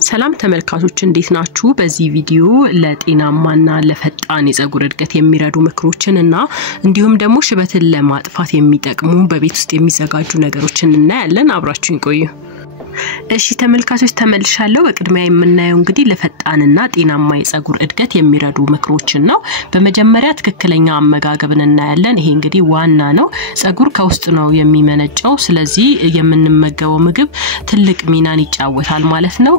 ሰላም ተመልካቾች እንዴት ናችሁ? በዚህ ቪዲዮ ለጤናማና ለፈጣን የፀጉር እድገት የሚረዱ ምክሮችንና እንዲሁም ደግሞ ሽበትን ለማጥፋት የሚጠቅሙ በቤት ውስጥ የሚዘጋጁ ነገሮችን እናያለን። አብራችሁን ቆዩ። እሺ ተመልካቾች ተመልሻለሁ። በቅድሚያ የምናየው እንግዲህ ለፈጣንና ጤናማ የፀጉር እድገት የሚረዱ ምክሮችን ነው። በመጀመሪያ ትክክለኛ አመጋገብን እናያለን። ይሄ እንግዲህ ዋና ነው። ፀጉር ከውስጥ ነው የሚመነጨው። ስለዚህ የምንመገበው ምግብ ትልቅ ሚናን ይጫወታል ማለት ነው።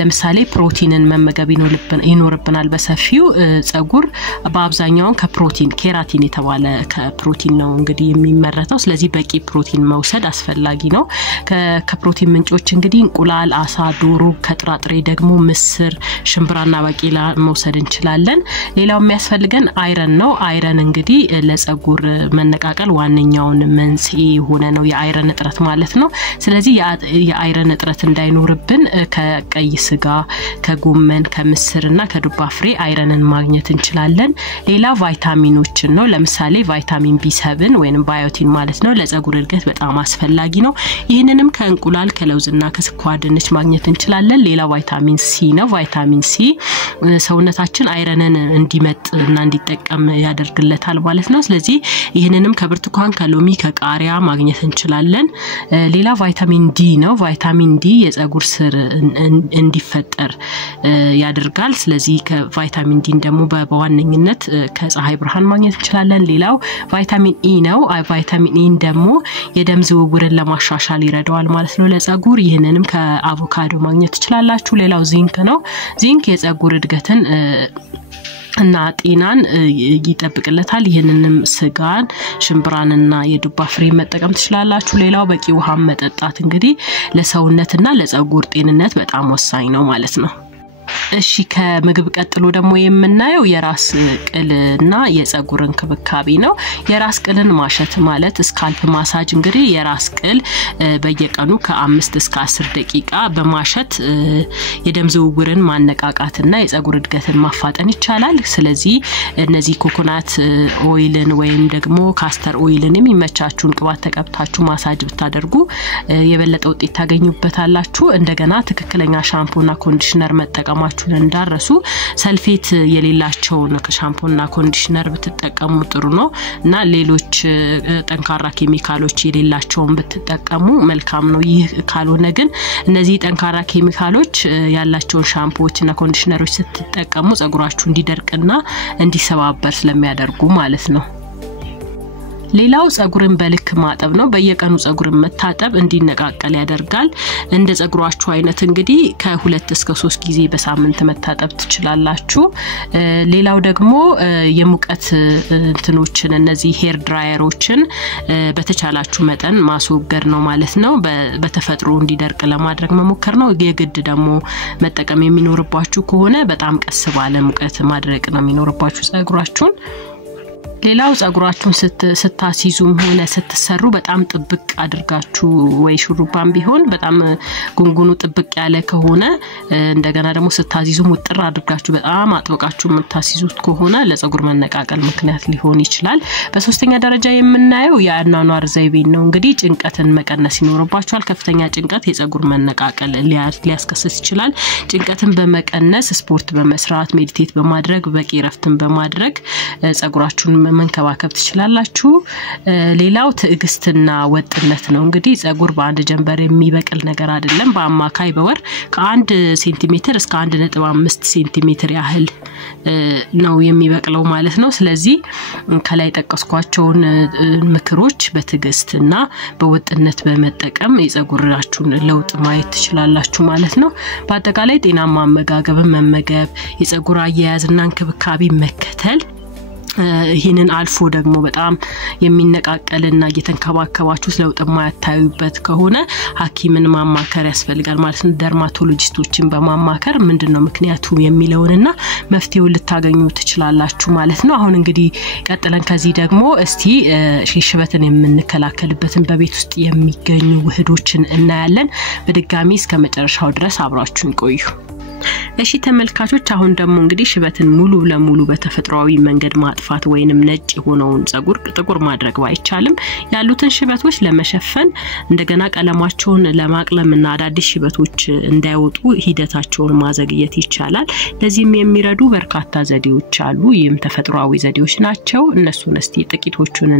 ለምሳሌ ፕሮቲንን መመገብ ይኖርብናል በሰፊው። ፀጉር በአብዛኛው ከፕሮቲን ኬራቲን የተባለ ከፕሮቲን ነው እንግዲህ የሚመረተው። ስለዚህ በቂ ፕሮቲን መውሰድ አስፈላጊ ነው። ከፕሮቲን ምንጮች እንግዲህ እንቁላል፣ አሳ፣ ዶሮ፣ ከጥራጥሬ ደግሞ ምስር፣ ሽምብራና ባቄላ መውሰድ እንችላለን። ሌላው የሚያስፈልገን አይረን ነው። አይረን እንግዲህ ለፀጉር መነቃቀል ዋነኛውን መንስኤ የሆነ ነው የአይረን እጥረት ማለት ነው። ስለዚህ የአይረን እጥረት እንዳይኖርብን ከቀይ ስጋ፣ ከጎመን፣ ከምስርና ከዱባ ፍሬ አይረንን ማግኘት እንችላለን። ሌላ ቫይታሚኖችን ነው። ለምሳሌ ቫይታሚን B7 ወይንም ባዮቲን ማለት ነው ለፀጉር እድገት በጣም አስፈላጊ ነው። ይሄንንም ከእንቁላል ከለውዝና ከስኳር ድንች ማግኘት እንችላለን። ሌላ ቫይታሚን C ነው። ቫይታሚን C ሰውነታችን አይረንን እንዲመጥና እንዲጠቀም ያደርግለታል ማለት ነው። ስለዚህ ይሄንንም ከብርቱካን፣ ከሎሚ፣ ከቃሪያ ማግኘት እንችላለን። ሌላ ቫይታሚን D ነው። ቫይታሚን D የፀጉር ስር እንዲፈጠር ያደርጋል። ስለዚህ ከቫይታሚን D ደግሞ በዋነኝነት ከፀሐይ ብርሃን ማግኘት እንችላለን። ሌላው ቫይታሚን E ነው። ቫይታሚን E ደግሞ የደም ዝውውርን ለማሻሻል ይረዳዋል ማለት ነው ለፀጉር። ይሄንንም ከአቮካዶ ማግኘት ትችላላችሁ። ሌላው ዚንክ ነው። ዚንክ የፀጉር እድገትን እና ጤናን ይጠብቅለታል። ይሄንንም ስጋን፣ ሽምብራንና የዱባ ፍሬ መጠቀም ትችላላችሁ። ሌላው በቂ ውሃ መጠጣት እንግዲህ ለሰውነትና ለፀጉር ጤንነት በጣም ወሳኝ ነው ማለት ነው። እሺ ከምግብ ቀጥሎ ደግሞ የምናየው የራስ ቅልና የፀጉር እንክብካቤ ነው። የራስ ቅልን ማሸት ማለት ስካልፕ ማሳጅ እንግዲህ የራስ ቅል በየቀኑ ከ5 እስከ 10 ደቂቃ በማሸት የደም ዝውውርን ማነቃቃትና የፀጉር እድገትን ማፋጠን ይቻላል። ስለዚህ እነዚህ ኮኮናት ኦይልን ወይም ደግሞ ካስተር ኦይልን የሚመቻችሁን ቅባት ተቀብታችሁ ማሳጅ ብታደርጉ የበለጠ ውጤት ታገኙበታላችሁ። እንደገና ትክክለኛ ሻምፖና ኮንዲሽነር መጠቀማችሁን እንዳረሱ። ሰልፌት የሌላቸውን ሻምፖና ኮንዲሽነር ብትጠቀሙ ጥሩ ነው እና ሌሎች ጠንካራ ኬሚካሎች የሌላቸውን ብትጠቀሙ መልካም ነው። ይህ ካልሆነ ግን እነዚህ ጠንካራ ኬሚካሎች ያላቸውን ሻምፖዎችና ኮንዲሽነሮች ስትጠቀሙ ፀጉራችሁ እንዲደርቅና እንዲሰባበር ስለሚያደርጉ ማለት ነው። ሌላው ፀጉርን በልክ ማጠብ ነው። በየቀኑ ፀጉርን መታጠብ እንዲነቃቀል ያደርጋል። እንደ ፀጉራችሁ አይነት እንግዲህ ከ2 እስከ 3 ጊዜ በሳምንት መታጠብ ትችላላችሁ። ሌላው ደግሞ የሙቀት እንትኖችን እነዚህ ሄር ድራየሮችን በተቻላችሁ መጠን ማስወገድ ነው ማለት ነው። በተፈጥሮ እንዲደርቅ ለማድረግ መሞከር ነው። የግድ ደግሞ መጠቀም የሚኖርባችሁ ከሆነ በጣም ቀስ ባለ ሙቀት ማድረቅ ነው የሚኖርባችሁ ፀጉራችሁን። ሌላው ፀጉራችሁን ስታሲዙም ሆነ ስትሰሩ በጣም ጥብቅ አድርጋችሁ ወይ ሹሩባም ቢሆን በጣም ጉንጉኑ ጥብቅ ያለ ከሆነ እንደገና ደግሞ ስታሲዙም ውጥር አድርጋችሁ በጣም አጥብቃችሁ የምታሲዙት ከሆነ ለፀጉር መነቃቀል ምክንያት ሊሆን ይችላል። በሶስተኛ ደረጃ የምናየው የአኗኗር ዘይቤን ነው። እንግዲህ ጭንቀትን መቀነስ ይኖርባችኋል። ከፍተኛ ጭንቀት የፀጉር መነቃቀል ሊያስከስት ይችላል። ጭንቀትን በመቀነስ ስፖርት በመስራት ሜዲቴት በማድረግ በቂ ረፍትን በማድረግ ፀጉራችሁን መንከባከብ ትችላላችሁ። ሌላው ትዕግስትና ወጥነት ነው። እንግዲህ ፀጉር በአንድ ጀንበር የሚበቅል ነገር አይደለም። በአማካይ በወር ከ1 ሴንቲሜትር እስከ 1.5 ሴንቲሜትር ያህል ነው የሚበቅለው ማለት ነው። ስለዚህ ከላይ ጠቀስኳቸውን ምክሮች በትዕግስትና በወጥነት በመጠቀም የፀጉራችሁን ለውጥ ማየት ትችላላችሁ ማለት ነው። በአጠቃላይ ጤናማ አመጋገብን መመገብ፣ የፀጉር አያያዝና እንክብካቤ መከተል ይሄንን አልፎ ደግሞ በጣም የሚነቃቀልና እየተንከባከባችሁ ለውጥ ማያታዩበት ከሆነ ሐኪምን ማማከር ያስፈልጋል ማለት ነው። ደርማቶሎጂስቶችን በማማከር ምንድነው ምክንያቱ የሚለውንና መፍትሄውን ልታገኙ ትችላላችሁ ማለት ነው። አሁን እንግዲህ ቀጥለን ከዚህ ደግሞ እስቲ ሽበትን የምንከላከልበትን በቤት ውስጥ የሚገኙ ውህዶችን እናያለን። በድጋሚ እስከ መጨረሻው ድረስ አብራችሁን ቆዩ። እሺ ተመልካቾች አሁን ደግሞ እንግዲህ ሽበትን ሙሉ ለሙሉ በተፈጥሯዊ መንገድ ማጥፋት ወይንም ነጭ ሆነውን ጸጉር ጥቁር ማድረግ ባይቻልም ያሉትን ሽበቶች ለመሸፈን እንደገና ቀለማቸውን ለማቅለምና አዳዲስ ሽበቶች እንዳይወጡ ሂደታቸውን ማዘግየት ይቻላል ለዚህም የሚረዱ በርካታ ዘዴዎች አሉ ይህም ተፈጥሯዊ ዘዴዎች ናቸው እነሱን እስቲ ጥቂቶቹን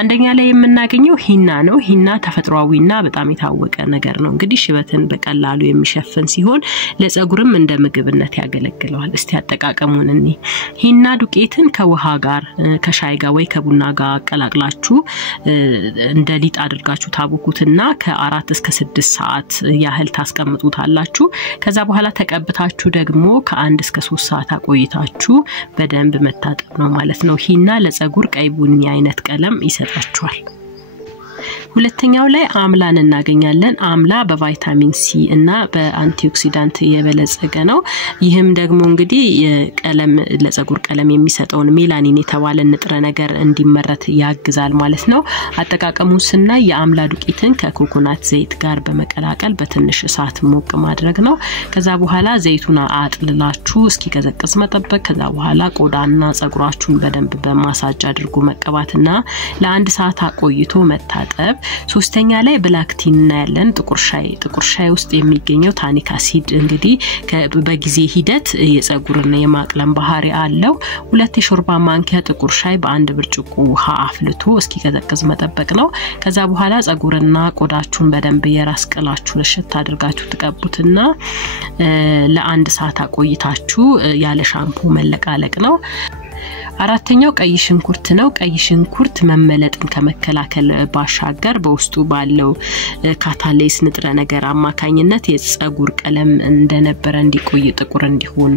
አንደኛ ላይ የምናገኘው ሂና ነው ሂና ተፈጥሯዊና በጣም የታወቀ ነገር ነው እንግዲህ ሽበትን በቀላሉ የሚሸፍን ሲሆን ለጸጉርም እንደ ምግብነት ያገለግላል እስቲ አጠቃቀሙን ሂና ዱቄትን ከውሃ ጋር ከሻይ ጋር ወይ ከቡና ጋር አቀላቅላችሁ እንደ ሊጥ አድርጋችሁ ታቦኩትና ከ4 እስከ 6 ሰዓት ያህል ታስቀምጡታላችሁ ከዛ በኋላ ተቀብታችሁ ደግሞ ከ1 እስከ 3 ሰዓት አቆይታችሁ በደንብ መታጠብ ነው ማለት ነው ሂና ለጸጉር ቀይ ቡኒ አይነት ቀለም ይሰጣችኋል ሁለተኛው ላይ አምላን እናገኛለን አምላ በቫይታሚን ሲ እና በአንቲኦክሲዳንት የበለጸገ ነው ይህም ደግሞ እንግዲህ ቀለም ለጸጉር ቀለም የሚሰጠውን ሜላኒን የተባለ ንጥረ ነገር እንዲመረት ያግዛል ማለት ነው አጠቃቀሙን ስናይ የአምላ ዱቄትን ከኮኮናት ዘይት ጋር በመቀላቀል በትንሽ እሳት ሞቅ ማድረግ ነው ከዛ በኋላ ዘይቱን አጥልላችሁ እስኪቀዘቅዝ መጠበቅ ከዛ በኋላ ቆዳና ጸጉራችሁን በደንብ በማሳጅ አድርጎ መቀባትና ለአንድ ሰዓት አቆይቶ መታጠብ ሶስተኛ ላይ ብላክ ቲ እናያለን ጥቁር ሻይ ውስጥ የሚገኘው ታኒክ አሲድ እንግዲህ በጊዜ ሂደት የጸጉርን የማቅለም ባህሪ አለው 2 የሾርባ ማንኪያ ጥቁር ሻይ በአንድ ብርጭቆ ውሃ አፍልቶ እስኪቀዘቅዝ መጠበቅ ነው ከዛ በኋላ ጸጉርና ቆዳችሁን በደንብ የራስ ቅላችሁ ለሽታ አድርጋችሁ ተቀቡትና ለአንድ ሰዓት አቆይታችሁ ያለ ሻምፑ መለቃለቅ ነው አራተኛው ቀይ ሽንኩርት ነው ቀይ ሽንኩርት መመለጥን ከመከላከል ባሻገር በውስጡ ባለው ካታሌስ ንጥረ ነገር አማካኝነት የጸጉር ቀለም እንደነበረ እንዲቆይ ጥቁር እንዲሆን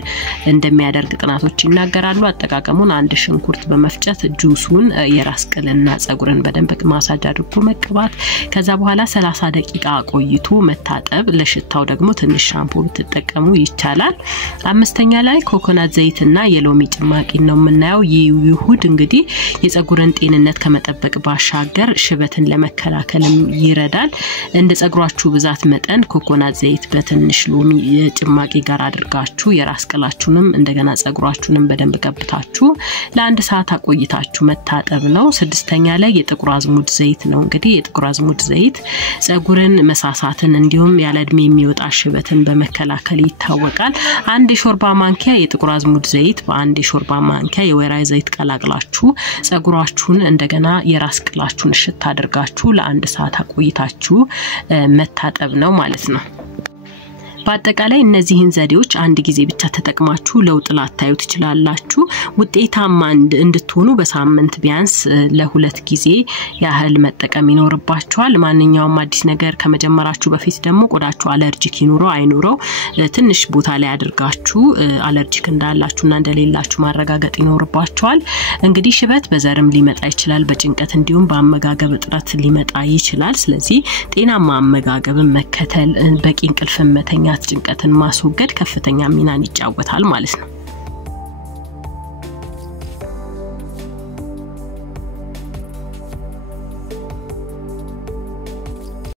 እንደሚያደርግ ጥናቶች ይናገራሉ አጠቃቀሙን አንድ ሽንኩርት በመፍጨት ጁሱን የራስ ቅልና ጸጉርን በደንብ ማሳጅ አድርጎ መቀባት ከዛ በኋላ 30 ደቂቃ ቆይቶ መታጠብ ለሽታው ደግሞ ትንሽ ሻምፑ ብትጠቀሙ ይቻላል አምስተኛ ላይ ኮኮናት ዘይትና የሎሚ ጭማቂ ነው የምናየው ይሁድ እንግዲህ የጸጉርን ጤንነት ከመጠበቅ ባሻገር ሽበትን ለመከላከልም ይረዳል እንደ ጸጉራችሁ ብዛት መጠን ኮኮናት ዘይት በትንሽ ሎሚ ጭማቂ ጋር አድርጋችሁ የራስ ቅላችሁንም እንደገና ጸጉራችሁንም በደንብ ቀብታችሁ ለአንድ ሰዓት አቆይታችሁ መታጠብ ነው ስድስተኛ ላይ የጥቁር አዝሙድ ዘይት ነው እንግዲህ የጥቁር አዝሙድ ዘይት ጸጉርን መሳሳትን እንዲሁም ያለ እድሜ የሚወጣ ሽበትን በመከላከል ይታወቃል አንድ የሾርባ ማንኪያ የጥቁር አዝሙድ ዘይት በአንድ የሾርባ ማንኪያ የወይራ ዘይት ቀላቅላችሁ ጸጉራችሁን እንደገና የራስ ቅላችሁን ሽታ አድርጋችሁ ለአንድ ሰዓት አቆይታችሁ መታጠብ ነው ማለት ነው በአጠቃላይ እነዚህን ዘዴዎች አንድ ጊዜ ብቻ ተጠቅማችሁ ለውጥ ላታዩ ትችላላችሁ ውጤታማ እንድትሆኑ በሳምንት ቢያንስ ለሁለት ጊዜ ያህል መጠቀም ይኖርባችኋል ማንኛውም አዲስ ነገር ከመጀመራችሁ በፊት ደግሞ ቆዳችሁ አለርጂክ ይኖረው አይኖረው ትንሽ ቦታ ላይ አድርጋችሁ አለርጂክ እንዳላችሁና እንደሌላችሁ ማረጋገጥ ይኖርባችኋል እንግዲህ ሽበት በዘርም ሊመጣ ይችላል በጭንቀት እንዲሁም በአመጋገብ እጥረት ሊመጣ ይችላል ስለዚህ ጤናማ አመጋገብን መከተል በቂ እንቅልፍ መተኛ ጭንቀትን ማስወገድ ከፍተኛ ሚናን ይጫወታል ማለት ነው